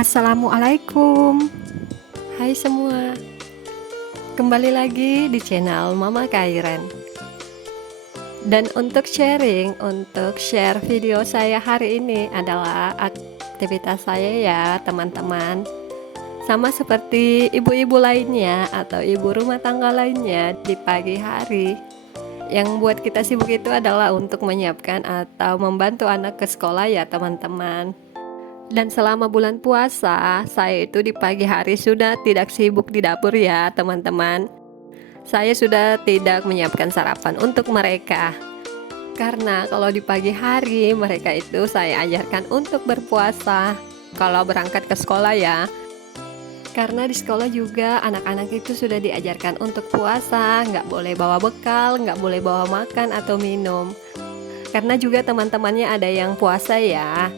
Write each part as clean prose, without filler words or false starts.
Assalamualaikum. Hai semua, kembali lagi di channel Mama Kairen. Dan untuk share video saya hari ini adalah aktivitas saya ya teman-teman. Sama seperti ibu-ibu lainnya atau ibu rumah tangga lainnya di pagi hari. Yang buat kita sibuk itu adalah untuk menyiapkan atau membantu anak ke sekolah ya teman-teman. Dan selama bulan puasa, saya itu di pagi hari sudah tidak sibuk di dapur ya teman-teman. Saya sudah tidak menyiapkan sarapan untuk mereka. Karena kalau di pagi hari mereka itu saya ajarkan untuk berpuasa kalau berangkat ke sekolah ya. Karena di sekolah juga anak-anak itu sudah diajarkan untuk puasa, nggak boleh bawa bekal, nggak boleh bawa makan atau minum. Karena juga teman-temannya ada yang puasa ya.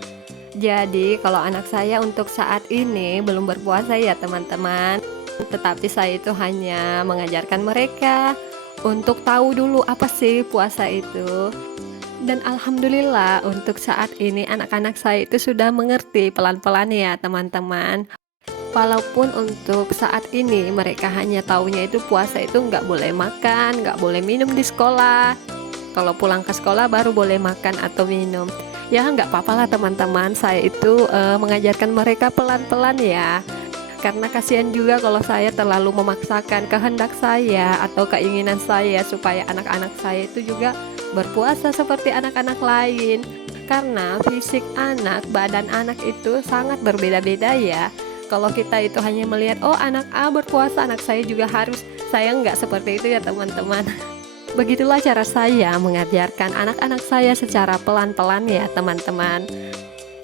Jadi kalau anak saya untuk saat ini belum berpuasa ya teman-teman, tetapi saya itu hanya mengajarkan mereka untuk tahu dulu apa sih puasa itu. Dan alhamdulillah untuk saat ini anak-anak saya itu sudah mengerti pelan-pelan ya teman-teman. Walaupun untuk saat ini mereka hanya taunya itu puasa itu nggak boleh makan, nggak boleh minum di sekolah. Kalau pulang ke sekolah baru boleh makan atau minum. Ya nggak apa-apa lah teman-teman, saya itu mengajarkan mereka pelan-pelan ya. Karena kasihan juga kalau saya terlalu memaksakan kehendak saya atau keinginan saya supaya anak-anak saya itu juga berpuasa seperti anak-anak lain. Karena fisik anak, badan anak itu sangat berbeda-beda ya. Kalau kita itu hanya melihat, oh anak A berpuasa, anak saya juga harus. Saya nggak seperti itu ya teman-teman. Begitulah cara saya mengajarkan anak-anak saya secara pelan-pelan ya teman-teman.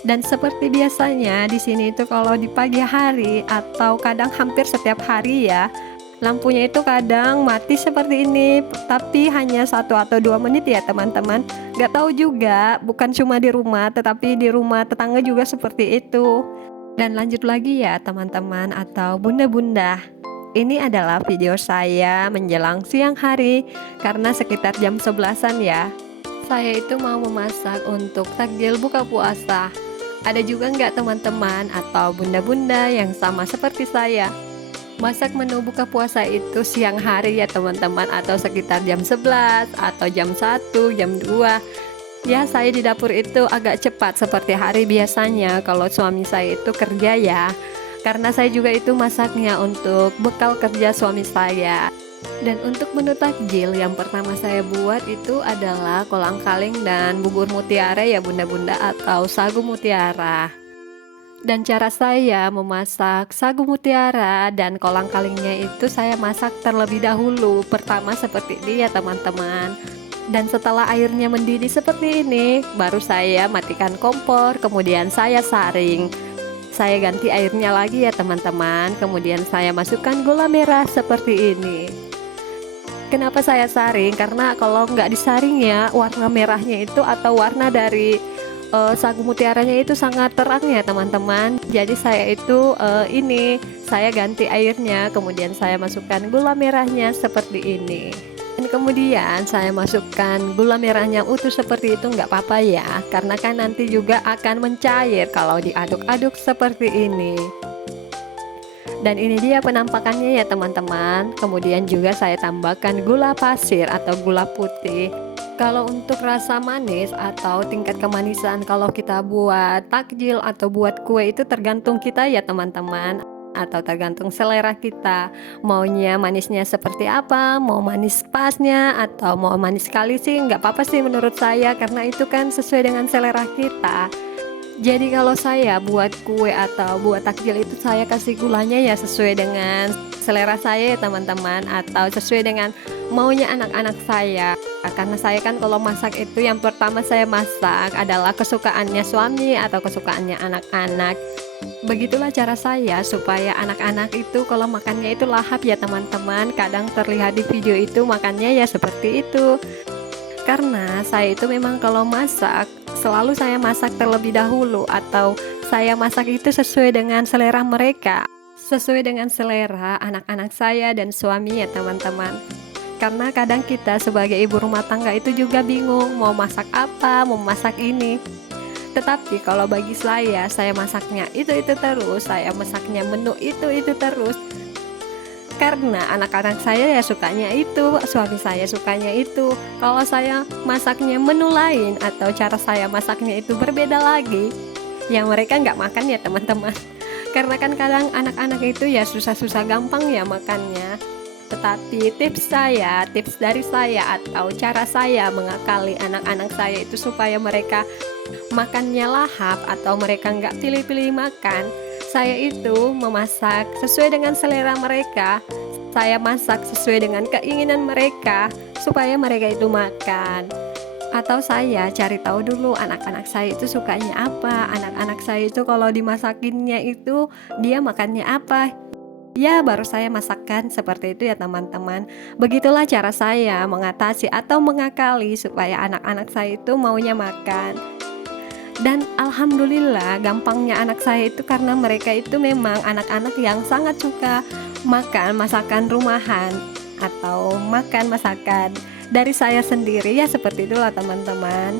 Dan seperti biasanya di sini itu kalau di pagi hari atau kadang hampir setiap hari ya, lampunya itu kadang mati seperti ini, tapi hanya 1 atau 2 menit ya teman-teman. Gak tahu juga, bukan cuma di rumah, tetapi di rumah tetangga juga seperti itu. Dan lanjut lagi ya teman-teman atau bunda-bunda. Ini adalah video saya menjelang siang hari karena sekitar jam 11-an ya. Saya itu mau memasak untuk takjil buka puasa. Ada juga nggak teman-teman atau bunda-bunda yang sama seperti saya? Masak menu buka puasa itu siang hari ya teman-teman, atau sekitar jam 11 atau jam 1, jam 2. Ya saya di dapur itu agak cepat seperti hari biasanya kalau suami saya itu kerja ya. Karena saya juga itu masaknya untuk bekal kerja suami saya. Dan untuk menu takjil yang pertama saya buat itu adalah kolang-kaling dan bubur mutiara ya bunda-bunda atau sagu mutiara. Dan cara saya memasak sagu mutiara dan kolang-kalingnya itu saya masak terlebih dahulu. Pertama seperti ini ya teman-teman. Dan setelah airnya mendidih seperti ini, baru saya matikan kompor, kemudian saya saring. Saya ganti airnya lagi ya teman-teman. Kemudian saya masukkan gula merah seperti ini. Kenapa saya saring? Karena kalau nggak disaring ya, warna merahnya itu atau warna dari sagu mutiaranya itu sangat terang ya teman-teman. Jadi saya itu saya ganti airnya, kemudian saya masukkan gula merahnya seperti ini. Dan kemudian saya masukkan gula merahnya utuh seperti itu, nggak apa-apa ya, karena kan nanti juga akan mencair kalau diaduk-aduk seperti ini. Dan ini dia penampakannya ya teman-teman. Kemudian juga saya tambahkan gula pasir atau gula putih. Kalau untuk rasa manis atau tingkat kemanisan kalau kita buat takjil atau buat kue itu tergantung kita ya teman-teman, atau tergantung selera kita. Maunya manisnya seperti apa, mau manis pasnya atau mau manis sekali sih nggak apa-apa sih menurut saya, karena itu kan sesuai dengan selera kita. Jadi kalau saya buat kue atau buat takjil itu saya kasih gulanya ya sesuai dengan selera saya ya teman-teman, atau sesuai dengan maunya anak-anak saya. Karena saya kan kalau masak itu yang pertama saya masak adalah kesukaannya suami atau kesukaannya anak-anak. Begitulah cara saya supaya anak-anak itu kalau makannya itu lahap ya teman-teman. Kadang terlihat di video itu makannya ya seperti itu. Karena saya itu memang kalau masak selalu saya masak terlebih dahulu, atau saya masak itu sesuai dengan selera mereka, sesuai dengan selera anak-anak saya dan suami ya teman-teman. Karena kadang kita sebagai ibu rumah tangga itu juga bingung mau masak apa, mau masak ini. Tetapi kalau bagi saya masaknya itu terus, saya masaknya menu itu terus. Karena anak-anak saya ya sukanya itu, suami saya sukanya itu. Kalau saya masaknya menu lain atau cara saya masaknya itu berbeda lagi, yang mereka nggak makan ya teman-teman. Karena kan kadang anak-anak itu ya susah-susah gampang ya makannya. Tetapi tips dari saya atau cara saya mengakali anak-anak saya itu supaya mereka makannya lahap atau mereka nggak pilih-pilih makan, saya itu memasak sesuai dengan selera mereka. Saya masak sesuai dengan keinginan mereka supaya mereka itu makan. Atau saya cari tahu dulu anak-anak saya itu sukanya apa. Anak-anak saya itu kalau dimasakinnya itu dia makannya apa. Ya baru saya masakkan seperti itu ya teman-teman. Begitulah cara saya mengatasi atau mengakali supaya anak-anak saya itu maunya makan. Dan alhamdulillah gampangnya anak saya itu karena mereka itu memang anak-anak yang sangat suka makan masakan rumahan atau makan masakan dari saya sendiri ya seperti itulah teman-teman.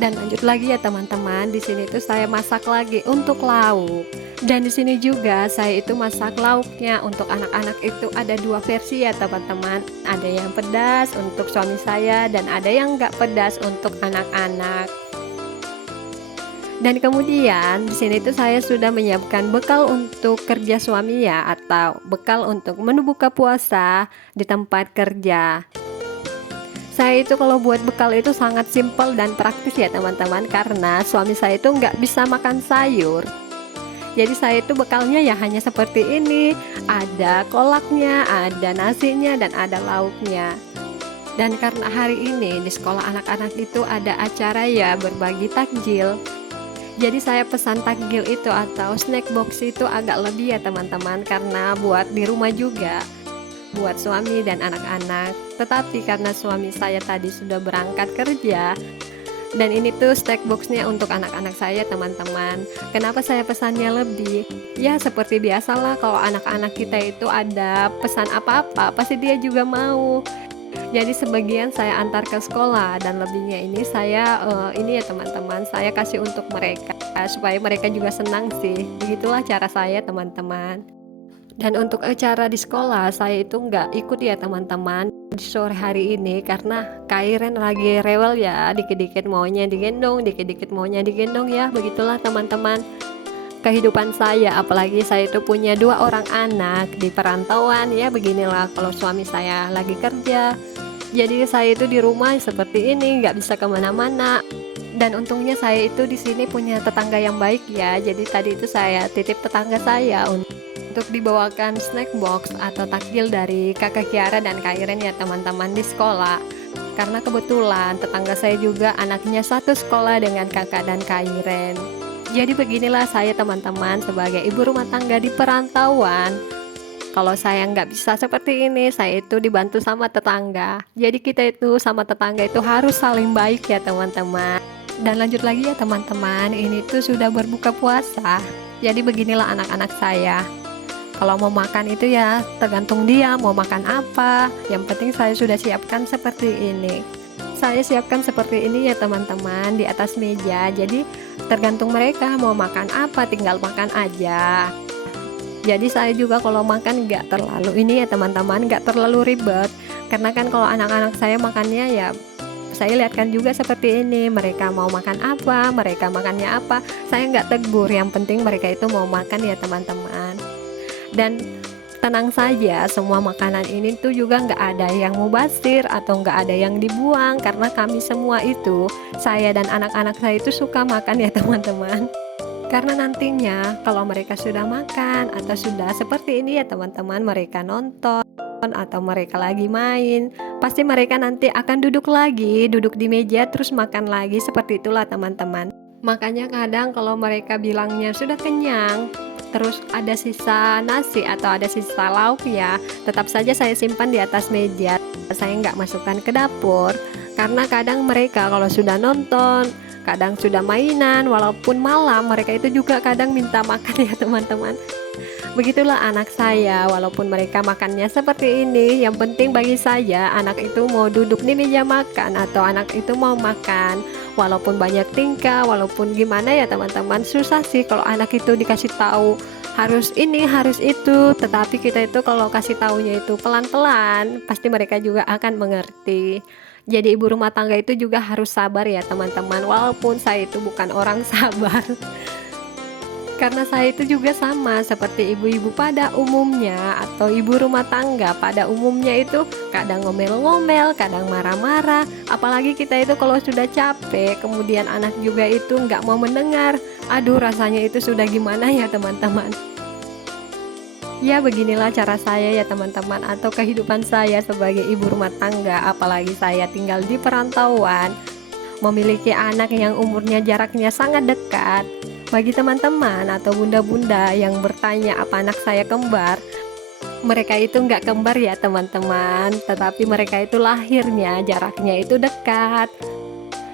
Dan lanjut lagi ya teman-teman, di sini tuh saya masak lagi untuk lauk. Dan di sini juga saya itu masak lauknya untuk anak-anak itu ada dua versi ya teman-teman. Ada yang pedas untuk suami saya dan ada yang nggak pedas untuk anak-anak. Dan kemudian di sini tuh saya sudah menyiapkan bekal untuk kerja suami ya atau bekal untuk menu buka puasa di tempat kerja. Saya itu kalau buat bekal itu sangat simpel dan praktis ya teman-teman, karena suami saya itu nggak bisa makan sayur. Jadi saya itu bekalnya ya hanya seperti ini, ada kolaknya, ada nasinya, dan ada lauknya. Dan karena hari ini di sekolah anak-anak itu ada acara ya berbagi takjil. Jadi saya pesan takjil itu atau snack box itu agak lebih ya teman-teman, karena buat di rumah juga, buat suami dan anak-anak. Tetapi karena suami saya tadi sudah berangkat kerja, dan ini tuh snack boxnya untuk anak-anak saya teman-teman. Kenapa saya pesannya lebih? Ya seperti biasalah kalau anak-anak kita itu ada pesan apa-apa pasti dia juga mau. Jadi sebagian saya antar ke sekolah dan lebihnya ini saya ini ya teman-teman, saya kasih untuk mereka supaya mereka juga senang sih. Begitulah cara saya teman-teman. Dan untuk acara di sekolah saya itu nggak ikut ya teman-teman di sore hari ini karena Kairen lagi rewel ya, dikit-dikit maunya digendong, dikit-dikit maunya digendong ya. Begitulah teman-teman kehidupan saya, apalagi saya itu punya dua orang anak di perantauan ya. Beginilah kalau suami saya lagi kerja, jadi saya itu di rumah seperti ini, nggak bisa kemana-mana. Dan untungnya saya itu di sini punya tetangga yang baik ya, jadi tadi itu saya titip tetangga saya untuk dibawakan snack box atau takjil dari kakak Kiara dan Kairen ya teman-teman di sekolah. Karena kebetulan tetangga saya juga anaknya satu sekolah dengan kakak dan Kairen. Jadi beginilah saya teman-teman sebagai ibu rumah tangga di perantauan. Kalau saya nggak bisa seperti ini, saya itu dibantu sama tetangga. Jadi kita itu sama tetangga itu harus saling baik ya teman-teman. Dan lanjut lagi ya teman-teman, ini tuh sudah berbuka puasa. Jadi beginilah anak-anak saya. Kalau mau makan itu ya tergantung dia mau makan apa. Yang penting saya sudah siapkan seperti ini. Saya siapkan seperti ini ya teman-teman di atas meja. Jadi tergantung mereka mau makan apa, tinggal makan aja. Jadi saya juga kalau makan nggak terlalu ini ya teman-teman, nggak terlalu ribet. Karena kan kalau anak-anak saya makannya ya saya lihatkan juga seperti ini, mereka mau makan apa, mereka makannya apa, saya nggak tegur, yang penting mereka itu mau makan ya teman-teman. Dan tenang saja, semua makanan ini tuh juga nggak ada yang mubazir atau nggak ada yang dibuang, karena kami semua itu, saya dan anak-anak saya itu suka makan ya teman-teman. Karena nantinya kalau mereka sudah makan atau sudah seperti ini ya teman-teman, mereka nonton atau mereka lagi main, pasti mereka nanti akan duduk lagi, duduk di meja terus makan lagi, seperti itulah teman-teman. Makanya kadang kalau mereka bilangnya sudah kenyang, terus ada sisa nasi atau ada sisa lauk ya, tetap saja saya simpan di atas meja, saya nggak masukkan ke dapur. Karena kadang mereka kalau sudah nonton, kadang sudah mainan, walaupun malam mereka itu juga kadang minta makan ya teman-teman. Begitulah anak saya, walaupun mereka makannya seperti ini, yang penting bagi saya anak itu mau duduk di meja makan atau anak itu mau makan. Walaupun banyak tingkah, walaupun gimana ya teman-teman, susah sih kalau anak itu dikasih tahu harus ini, harus itu. Tetapi kita itu kalau kasih taunya itu pelan-pelan, pasti mereka juga akan mengerti. Jadi ibu rumah tangga itu juga harus sabar ya teman-teman, walaupun saya itu bukan orang sabar. Karena saya itu juga sama seperti ibu-ibu pada umumnya atau ibu rumah tangga pada umumnya itu kadang ngomel-ngomel, kadang marah-marah. Apalagi kita itu kalau sudah capek, kemudian anak juga itu nggak mau mendengar. Aduh, rasanya itu sudah gimana ya teman-teman. Ya beginilah cara saya ya teman-teman, atau kehidupan saya sebagai ibu rumah tangga, apalagi saya tinggal di perantauan, memiliki anak yang umurnya jaraknya sangat dekat. Bagi teman-teman atau bunda-bunda yang bertanya apa anak saya kembar, mereka itu nggak kembar ya teman-teman, tetapi mereka itu lahirnya jaraknya itu dekat.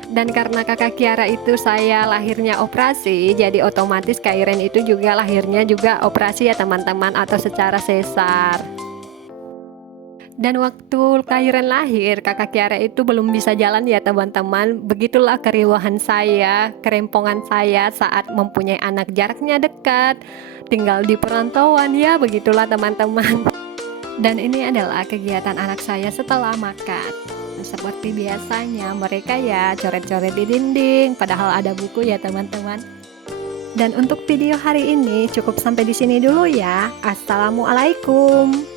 Dan karena kakak Kiara itu saya lahirnya operasi, jadi otomatis Kairen itu juga lahirnya juga operasi ya teman-teman, atau secara sesar. Dan waktu Kairen lahir, kakak Kiara itu belum bisa jalan ya teman-teman. Begitulah keriuhan saya, kerempongan saya saat mempunyai anak jaraknya dekat, tinggal di perantauan ya, begitulah teman-teman. Dan ini adalah kegiatan anak saya setelah makan. Seperti biasanya mereka ya coret-coret di dinding, padahal ada buku ya teman-teman. Dan untuk video hari ini cukup sampai di sini dulu ya. Assalamualaikum.